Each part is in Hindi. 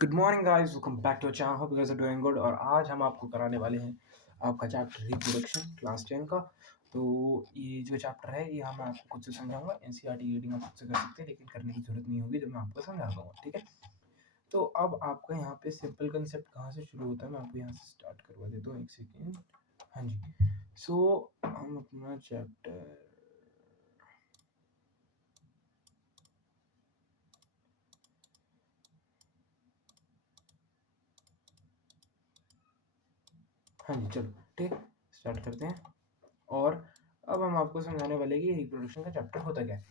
Good morning guys, welcome back to channel. Hope you guys are doing good. और आज हम आपको कराने वाले हैं आपका चैप्टर रिप्रोडक्शन क्लास 10 का। तो ये जो चैप्टर है ये मैं आपको खुद से समझाऊंगा। एनसीईआरटी रीडिंग आप खुद से कर सकते हैं, लेकिन करने की जरूरत नहीं होगी जब मैं आपको समझा दूंगा, ठीक है। तो अब आपका यहाँ पे सिंपल कंसेप्ट कहाँ से शुरू होता है मैं आपको यहाँ से स्टार्ट करवा देता हूँ, एक सेकेंड। हाँ जी, सो हम अपना चैप्टर, हाँ जी चलो ठीक है, स्टार्ट करते हैं। और अब हम आपको समझाने वाले हैं कि रिप्रोडक्शन का चैप्टर होता क्या है।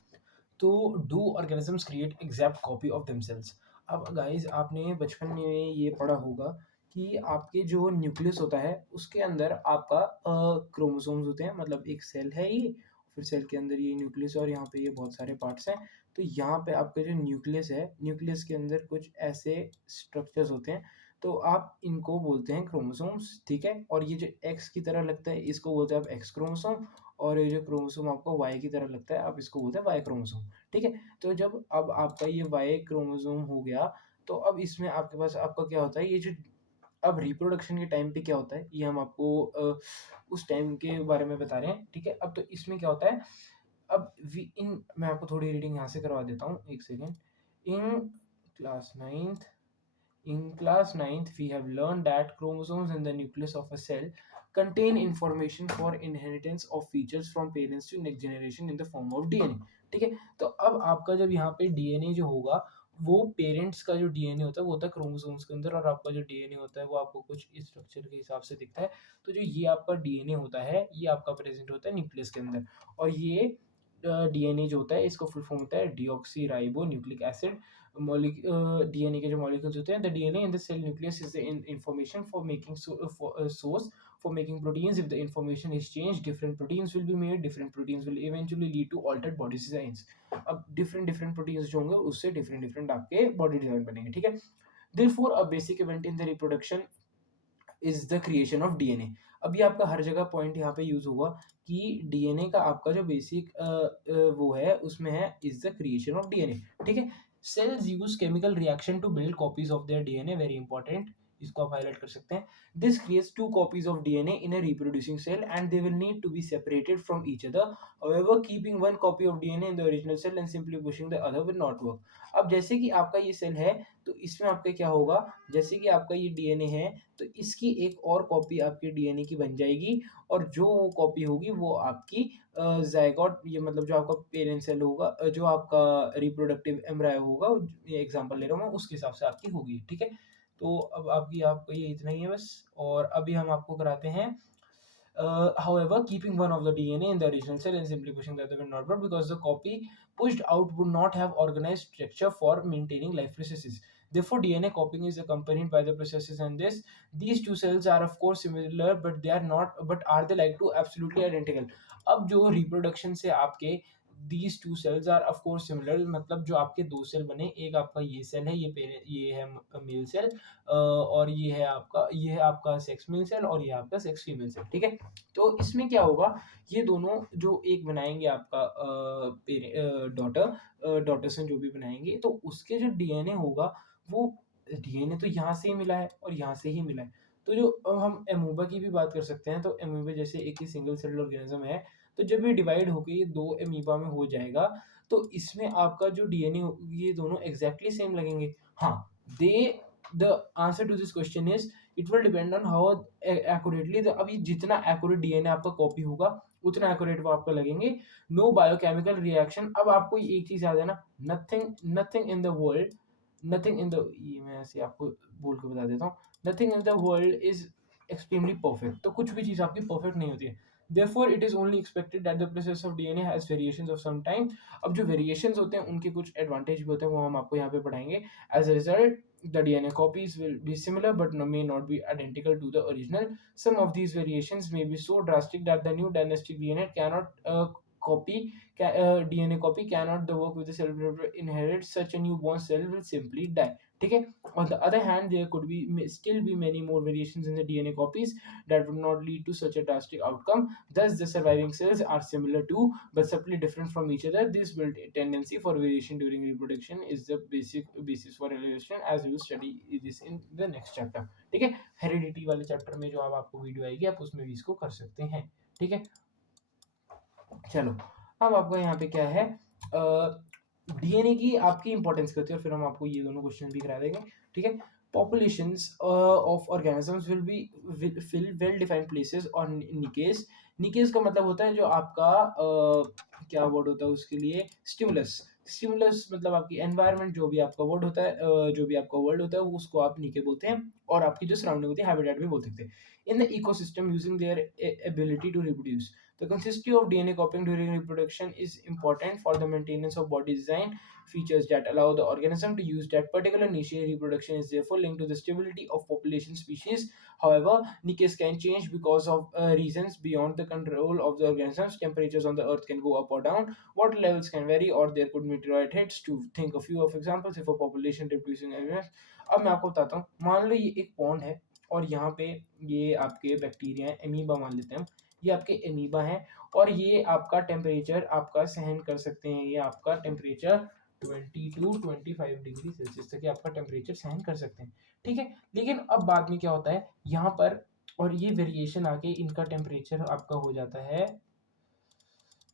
तो do organisms create exact copy of themselves. अब गाइस आपने बचपन में ये पढ़ा होगा कि आपके जो न्यूक्लियस होता है उसके अंदर आपका क्रोमोसोम्स होते हैं, मतलब एक सेल है ये, फिर सेल के अंदर ये न्यूक्लियस और यहाँ पे ये बहुत सारे पार्ट्स हैं। तो यहाँ पे आपका जो न्यूक्लियस है, न्यूक्लियस के अंदर कुछ ऐसे स्ट्रक्चर्स होते हैं, तो आप इनको बोलते हैं क्रोमोसोम्स, ठीक है। और ये जो एक्स की तरह लगता है इसको बोलते हैं आप एक्स क्रोमोसोम, और ये जो क्रोमोसोम आपको वाई की तरह लगता है आप इसको बोलते हैं वाई क्रोमोसोम, ठीक है। तो जब अब आपका ये वाई क्रोमोसोम हो गया, तो अब इसमें आपके पास आपका क्या होता है, ये जो अब रिप्रोडक्शन के टाइम पे क्या होता है ये हम आपको उस टाइम के बारे में बता रहे हैं, ठीक है। अब तो इसमें क्या होता है, अब वी इन मैं आपको थोड़ी रीडिंग यहाँ से करवा देता हूँ, एक second. In class ninth In class ninth, we have learned that chromosomes in the nucleus of a cell contain information for inheritance of features from parents to next generation in the form of DNA, ठीक है। तो अब आपका जब यहाँ पे डीएनए जो होगा, वो पेरेंट्स का जो डीएनए होता है वो होता है क्रोमोसोम्स के अंदर, और आपका जो डीएनए होता है वो आपको कुछ इस स्ट्रक्चर के हिसाब से दिखता है। तो जो ये आपका डीएनए होता है ये आपका प्रेजेंट होता है न्यूक्लियस के अंदर, और ये डीएनए जो होता है इसको फुल फॉर्म होता है deoxyribonucleic acid. DNA के जो मॉलिक्यूल्स होते हैं, the DNA in the cell nucleus is the information for making source for making proteins. If the information is changed, different proteins will be made. Different proteins will eventually lead to altered body designs. अब different proteins जो होंगे उससे different आपके body design बनेंगे, ठीक है। Therefore a basic event in the reproduction is the creation of DNA. अभी आपका हर जगह पॉइंट यहाँ पे यूज होगा कि डीएनए का आपका जो बेसिक वो है उसमें है is the creation of DNA, ठीक है। Cells use chemical reaction to build copies of their DNA, very important, इसको आप हाईलाइट कर सकते हैं। This creates two copies of DNA in a reproducing cell and they will need to be separated from each other. However keeping one copy of DNA in the original cell and simply pushing the other will not work. अब जैसे कि आपका ये सेल है, तो इसमें आपका क्या होगा, जैसे कि आपका ये डीएनए है तो इसकी एक और कॉपी आपके डीएनए की बन जाएगी, और जो कॉपी होगी वो आपकी जायगोट, ये मतलब जो आपका पेरेंट सेल होगा, जो आपका रिप्रोडक्टिव एम्ब्रायो होगा, ये एग्जांपल ले रहा हूँ मैं, उसके हिसाब से आपकी होगी, ठीक है। तो अब आपकी आपको ये इतना ही है बस। और अभी हम आपको कराते हैं however, keeping one of the DNA in the original cell and simply pushing the other will not work because the copy pushed out would not have organized structure for maintaining life processes. Therefore, DNA copying is accompanied by the processes, and these two cells are of course similar, but they are not. But are they like to absolutely identical? अब जो reproduction से आपके these two cells are of course similar, मतलब जो आपके दो सेल बने, एक आपका ये सेल है, ये है मेल सेल, और ये है आपका सेक्स मेल सेल, और ये आपका सेक्स फीमेल सेल, ठीक है। तो इसमें क्या होगा, ये दोनों जो एक बनाएंगे आपका डॉटर से जो भी बनाएंगे, तो उसके जो डीएनए होगा वो डीएनए तो यहाँ से ही मिला है और यहाँ से ही मिला है। तो जो अब हम एमोबा की भी बात कर सकते हैं, तो एमोबा जैसे एक ही सिंगल सेल ऑर्गेनिज्म है, तो जब ये डिवाइड होकर ये दो एमीबा में हो जाएगा, तो इसमें आपका जो डीएनए ये दोनों एग्जैक्टली सेम लगेंगे। हाँ, the the answer to this question is it will depend on how accurately अभी जितना एक्यूरेट डीएनए आपका कॉपी होगा उतना एक्यूरेट वो आपको लगेंगे। No biochemical reaction. अब आपको एक चीज याद है ना, nothing nothing in the world, nothing in the, ये मैं ऐसे आपको बोल के बता देता हूँ, nothing in the world is extremely perfect. तो कुछ भी चीज आपकी परफेक्ट नहीं होती है। Therefore, it is only expected that the process of DNA has variations of some time. अब जो variations होते हैं उनके कुछ advantage भी होते हैं, वो हम आपको यहाँ पे पढ़ाएंगे। As a result, the DNA copies will be similar but may not be identical to the original. Some of these variations may be so drastic that the new dynastic DNA cannot copy, DNA copy cannot the work with the cell inherit, such a newborn cell will simply die. ठीक है. On the other hand, there could be still be many more variations in the DNA copies that would not lead to such a drastic outcome. Thus, the surviving cells are similar to but subtly different from each other. This built tendency for variation during reproduction is the basic basis for evolution, as we will study this in the next chapter. ठीक है. हेरिडिटी वाले चैप्टर में जो अब आपको वीडियो आएगी आप उसमें भी इसको कर सकते हैं. ठीक है. चलो, अब आपको यहाँ पे क्या है, डीएनए की आपकी इंपॉर्टेंस करते हैं और फिर हम आपको ये दोनों क्वेश्चन भी करा देंगे. ठीक है. Populations of organisms will be fill well defined places और निकेस. निकेस का मतलब होता है जो आपका क्या वर्ड होता है उसके लिए, स्टिमुलस. स्टिमुलस मतलब आपकी एनवायरनमेंट, जो भी आपका वर्ड होता है, जो भी आपका वर्ल्ड होता है वो उसको आप निके बोलते हैं, और आपकी जो सराउंडिंग होती है हैबिटेट भी बोल सकते हैं. In the ecosystem using their ability to reproduce. The consistency of DNA copying during reproduction is important for the maintenance of body design features that allow the organism to use that particular niche. Reproduction is therefore linked to the stability of population species. However, niches can change because of reasons beyond the control of the organisms. Temperatures on the earth can go up or down. Water levels can vary, or there could be meteorite hits. To think a few of examples, if a population reproducing animals. अब मैं आपको बताता हूँ. मान लो ये एक पॉन्ड है और यहाँ पे ये आपके बैक्टीरिया है, एमीबा मान लेते हैं हम. ये आपके एमीबा हैं और ये आपका टेम्परेचर आपका सहन कर सकते हैं. ये आपका टेम्परेचर 20 to 25 डिग्री सेल्सियस तक आपका टेम्परेचर सहन कर सकते हैं. ठीक है. लेकिन अब बाद में क्या होता है यहाँ पर, और ये वेरिएशन आके इनका टेम्परेचर आपका हो जाता है,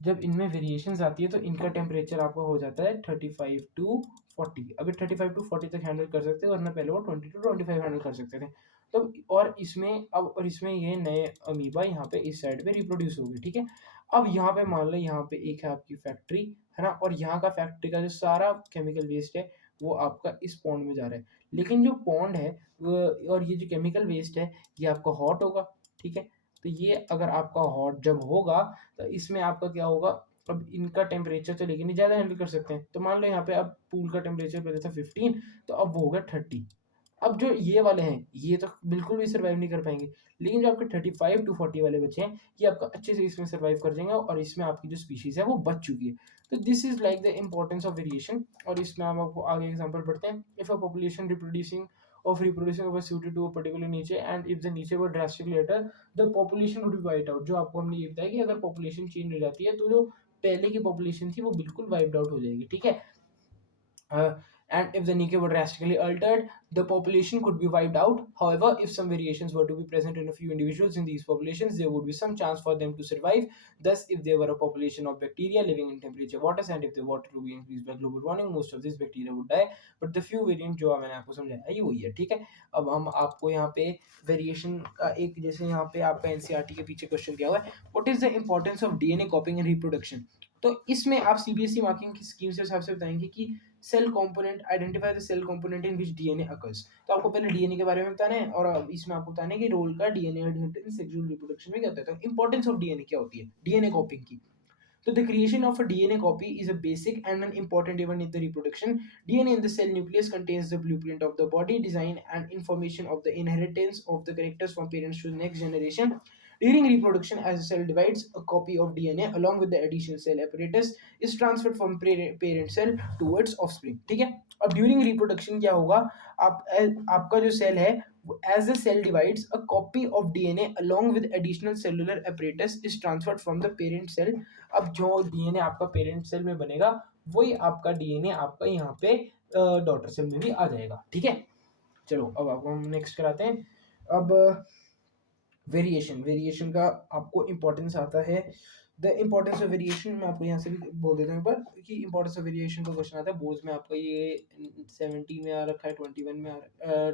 जब इनमें वेरिएशंस आती है तो इनका टेम्परेचर आपका हो जाता है 35 to 40. अभी 35 to 40 तक हैंडल कर सकते हैं, वरना पहले वो 20 to 25 हैंडल कर सकते थे. तो और इसमें ये नए अमीबा यहाँ पे इस साइड पे रिप्रोड्यूस हो गए. ठीक है. अब यहाँ पे मान लो यहाँ पे एक है आपकी फैक्ट्री, है ना, और यहाँ का फैक्ट्री का जो सारा केमिकल वेस्ट है वो आपका इस पॉन्ड में जा रहा है. लेकिन जो पॉन्ड है और ये जो केमिकल वेस्ट है ये आपका हॉट होगा. ठीक है. तो ये अगर आपका हॉट जब होगा तो इसमें आपका क्या होगा, अब इनका टेम्परेचर तो लेकिन ज़्यादा हैंडल कर सकते हैं. तो मान लो यहाँ पे अब पूल का टेम्परेचर पहले था 15, तो अब वो होगा 30. अब जो ये वाले हैं ये तो बिल्कुल भी सर्वाइव नहीं कर पाएंगे, लेकिन जो आपके 35 to 40 वाले बच्चे हैं ये आपका अच्छे से इसमें सर्वाइव कर जाएंगे और इसमें आपकी जो स्पीशीज है वो बच चुकी है. तो this is like the importance of variation. और इसमें हम आपको आगे एग्जाम्पल पढ़ते हैं. If a population reproducing was suited to a particular niche, and if the niche were drastically altered, the population would be wiped out. जो आपको हमने ये बताया कि अगर पॉपुलेशन चेंज हो जाती है तो जो पहले की पॉपुलेशन थी वो बिल्कुल वाइप्ड आउट हो जाएगी. ठीक है. And if the niche were drastically altered, the population could be wiped out. However, if some variations were to be present in a few individuals in these populations, there would be some chance for them to survive. Thus, if there were a population of bacteria living in temperature waters, and if the water to be increased by global warming, most of these bacteria would die. But the few variant जो मैंने आपको समझाया ये वही है. ठीक है. अब हम आपको यहाँ पे वेरिएशन का एक, जैसे यहाँ पे आपका एनसीईआरटी के पीछे क्वेश्चन क्या हुआ है, what is the importance of DNA कॉपिंग in reproduction. तो इसमें आप सीबीएसई मार्किंग की स्कीम से हिसाब से बताएंगे कि cell component, identify the cell component in which DNA occurs. तो आपको पहले डीएनए के बारे में बताना है और इसमें आपको बताना है कि रोल का डीएनए इनहेरिटेंस सेक्सुअल रिप्रोडक्शन में क्या होता है. तो इंपॉर्टेंस ऑफ डीएनए क्या होती है, डीएनए कॉपिंग की. So the creation of a DNA copy is a basic and an important event in the reproduction. DNA in the cell nucleus contains the blueprint of the body design and information of the inheritance of the characters from parents to the next generation. During reproduction, as a cell divides, a copy of DNA along with the additional cell apparatus is transferred from parent cell towards offspring. ठीक है. अब ड्यूरिंग रिप्रोडक्शन क्या होगा, आपका जो सेल है as the cell divides, a copy of DNA along with additional cellular apparatus is transferred from the parent cell. अब जो डीएनए आपका पेरेंट सेल में बनेगा वही आपका डीएनए आपका यहाँ पे डॉटर सेल में भी आ जाएगा. ठीक है. चलो अब आपको हम नेक्स्ट कराते हैं. अब वेरिएशन का आपको इंपॉर्टेंस आता है. द इंपॉर्टेंस ऑफ वेरिएशन मैं आपको यहाँ से भी बोल देता हूँ एक बार कि इंपॉर्टेंस ऑफ वेरिएशन का क्वेश्चन आता है बोर्ड्स में. आपका ये 70 में आ रखा है, 21 में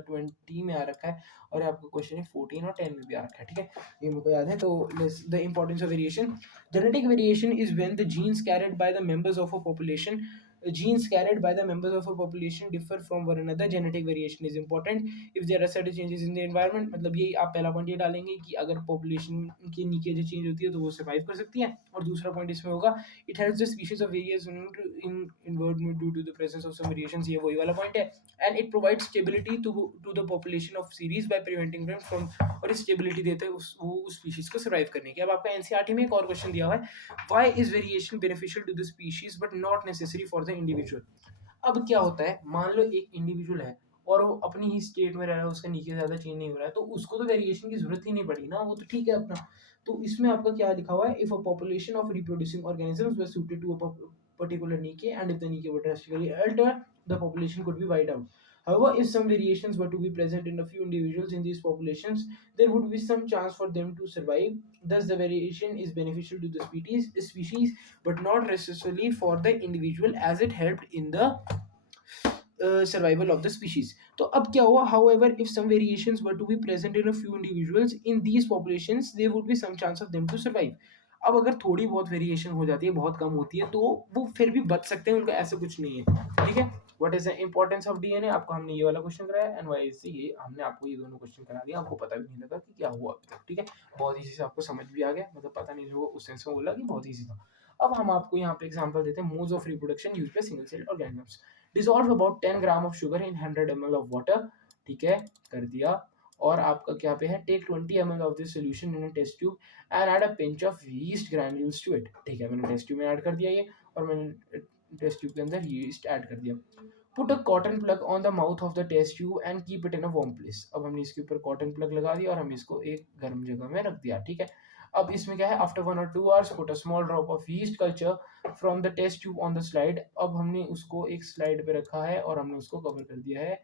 20 में आ रखा है, और आपका क्वेश्चन है 14 और 10 में भी आ रखा है. ठीक है. ये मुझको याद है. तो the importance of variation. Genetic variation is when the genes carried by the members of a population genes carried by the members of a population differ from one another, genetic variation is important if there are certain changes in the environment। मतलब ये आप पहला पॉइंट ये डालेंगे कि अगर पॉपुलेशन के नीचे जो चेंज होती है तो वो सर्वाइव कर सकती है, और दूसरा पॉइंट इसमें होगा it helps the species of various in environment due to the presence of some variations, ये वही वाला पॉइंट है। And it provides stability to the population of series by preventing them from, और स्टेबिलिटी देते हैं उस स्पीशीज को सर्वाइव करने की। अब आपका एनसीईआरटी में एक और क्वेश्चन दिया हुआ है, why is variation beneficial to the species but not necessary for the individual. अब क्या होता है, मान लो एक इंडिविजुअल है और वो अपनी ही स्टेट में रह रहा है, उसका नीचे ज्यादा चेंज नहीं हो रहा है, तो उसको तो वेरिएशन की जरूरत ही नहीं पड़ी ना, वो तो ठीक है अपना। तो इसमें आपका क्या लिखा हुआ है, if a population of reproducing organisms were suited to a particular niche and if the niche were drastically altered the population could be wiped out। However, if some variations were to be present in a few individuals in these populations, there would be some chance for them to survive। Thus, the variation is beneficial to the species, but not necessarily for the individual, as it helped in the survival of the species। तो अब क्या हुआ, however, if some variations were to be present in a few individuals in these populations, there would be some chance of them to survive। अब अगर थोड़ी बहुत वेरिएशन हो जाती है, बहुत कम होती है, तो वो फिर भी बच सकते हैं, उनका ऐसा कुछ नहीं है, ठीक है। What is the importance of DNA, आपको हमने ये वाला क्वेश्चन कराया, एंड वाई से ये हमने आपको ये दोनों क्वेश्चन करा दिया, आपको पता भी नहीं लगा कि क्या हुआ अभी तक, ठीक है। बहुत ईजी से आपको समझ भी आ गया, मतलब पता नहीं होगा उस सेंस में बोला कि बहुत ईजी था। अब हम आपको यहाँ पे एग्जांपल देते हैं, modes of reproduction used by single cell organisms. Dissolve about 10 gram of sugar in 100 ml of water, ठीक है, कर दिया। और आपका क्या पे है, take 20 ml of this solution in a test tube and add a pinch of yeast granules to it, ठीक है, मैंने टेस्ट ट्यूब में ऐड कर दिया ये, और मैंने टेस्ट ट्यूब के अंदर यीस्ट ऐड कर दिया। Put a cotton plug on the mouth of the test tube and keep it in a warm place. अब हमने इसके ऊपर कॉटन प्लग लगा दिया और हम इसको एक गर्म जगह में रख दिया, ठीक है। अब इसमें क्या है, after 1 or 2 hours put a small drop of yeast culture from the test tube on the slide. अब हमने उसको एक स्लाइड पे रखा है और हमने उसको कवर कर दिया है,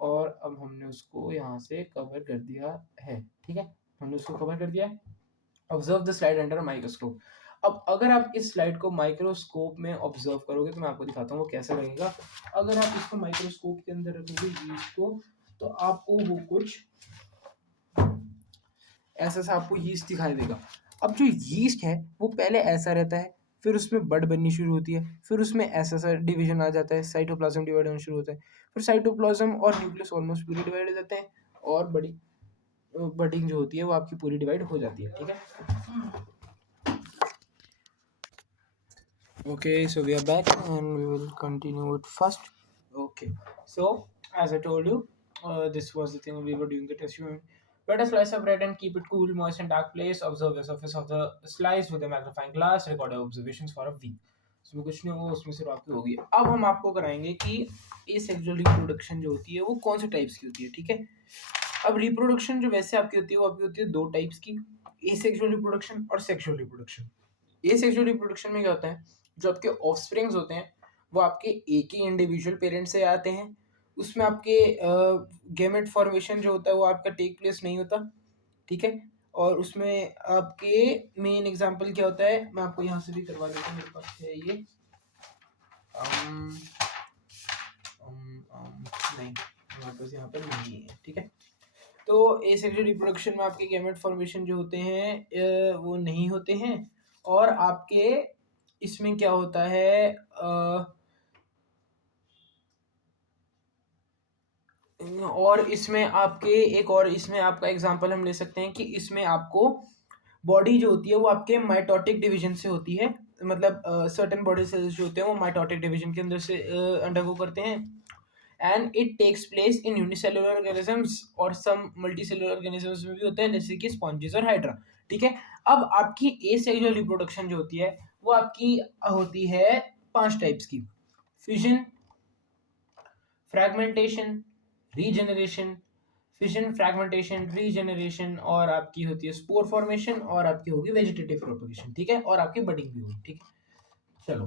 और अब हमने उसको यहाँ से कवर कर दिया है, ठीक है, हमने उसको कवर कर दिया है। Observe the slide under microscope. अब अगर आप इस स्लाइड को माइक्रोस्कोप में ऑब्जर्व करोगे तो मैं आपको दिखाता हूँ वो कैसा लगेगा। अगर आप इसको माइक्रोस्कोप के अंदर रखोगे यीस्ट को, तो आपको वो कुछ ऐसा सा आपको यीस्ट दिखाई देगा। अब जो यीस्ट है वो पहले ऐसा रहता है, फिर उसमें बड बननी शुरू होती है, फिर उसमें ऐसा सा डिवीजन आ जाता है, साइटोप्लाज्म डिवाइड होना शुरू होता है, फिर साइटोप्लाज्म और न्यूक्लियस ऑलमोस्ट पूरे डिवाइड हो जाते हैं, और बड़ी बडिंग जो होती है वो आपकी पूरी डिवाइड हो जाती है, ठीक है। Okay, so we are back and we will continue it first. Okay, so as I told you, this was the thing we were doing the test unit. Wet a slice of bread and keep it cool, moist and dark place. Observe the surface of the slice with a magnifying glass. Record your observations for a week. उसमें कुछ नहीं होगा, उसमें सिर्फ आपकी होगी। अब हम आपको कराएंगे कि एसेक्सुअल रिप्रोडक्शन जो होती है वो कौन से टाइप्स की होती है, ठीक है। अब रिप्रोडक्शन जो वैसे आपकी होती है वो आपकी होती है दो टाइप्स की, एसेक्सुअल रिप्रोडक्शन और सेक्सुअल रिप्रोडक्शन। एसेक्सुअल रिप्रोडक्शन में क्या होता है, जो आपके ऑफस्प्रिंग्स होते हैं वो आपके एक ही इंडिविजुअल पेरेंट से आते हैं, उसमें आपके गेमेट फॉर्मेशन जो होता है वो आपका टेक प्लेस नहीं होता, ठीक है। और उसमें आपके मेन एग्जांपल क्या होता है, मैं आपको यहाँ से भी करवा देता हूँ, मेरे पास है ये नहीं, हमारे पास यहाँ पर नहीं है, ठीक है। तो एसेक्सुअल रिप्रोडक्शन में आपके गैमेट फॉर्मेशन जो होते हैं वो नहीं होते हैं, और आपके इसमें क्या होता है और इसमें आपके एक और इसमें आपका एग्जांपल हम ले सकते हैं कि इसमें आपको बॉडी जो होती है वो आपके माइटोटिक डिवीजन से होती है, मतलब सर्टेन बॉडी सेल्स जो होते हैं वो माइटोटिक डिवीजन के अंदर से अंडरगो करते हैं, and it takes place in unicellular organisms, और सम मल्टीसेलुलर ऑर्गेनिजम्स में भी होते हैं जैसे कि स्पॉन्जेस और हाइड्रा, ठीक है। अब आपकी एसेक्सुअल रिप्रोडक्शन जो होती है वो आपकी होती है 5 टाइप्स की, fission, fragmentation, regeneration, fission, fragmentation, regeneration, और आपकी होती है स्पोर फॉर्मेशन, और आपकी होगी वेजिटेटिव प्रोपगेशन, ठीक है, और आपकी बडिंग भी होगी, ठीक है। चलो,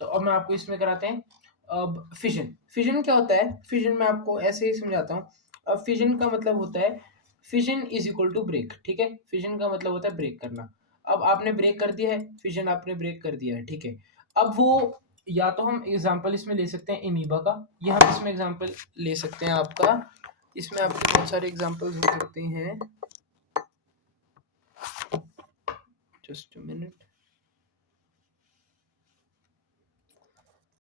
तो अब मैं आपको इसमें कराते हैं। अब फिजन, फिजन क्या होता है, फिजन में आपको ऐसे ही समझाता हूँ। अब फिजन का मतलब होता है, fission is equal to break, ठीक है, फिजन का मतलब होता है ब्रेक करना। अब आपने ब्रेक कर दिया है, फिजन आपने ब्रेक कर दिया है, ठीक है। अब वो या तो हम एग्जांपल इसमें ले सकते हैं एमीबा का, या हम इसमें एग्जांपल ले सकते हैं आपका, इसमें आपके बहुत सारे एग्जांपल्स हो सकते हैं, जस्ट अ मिनट।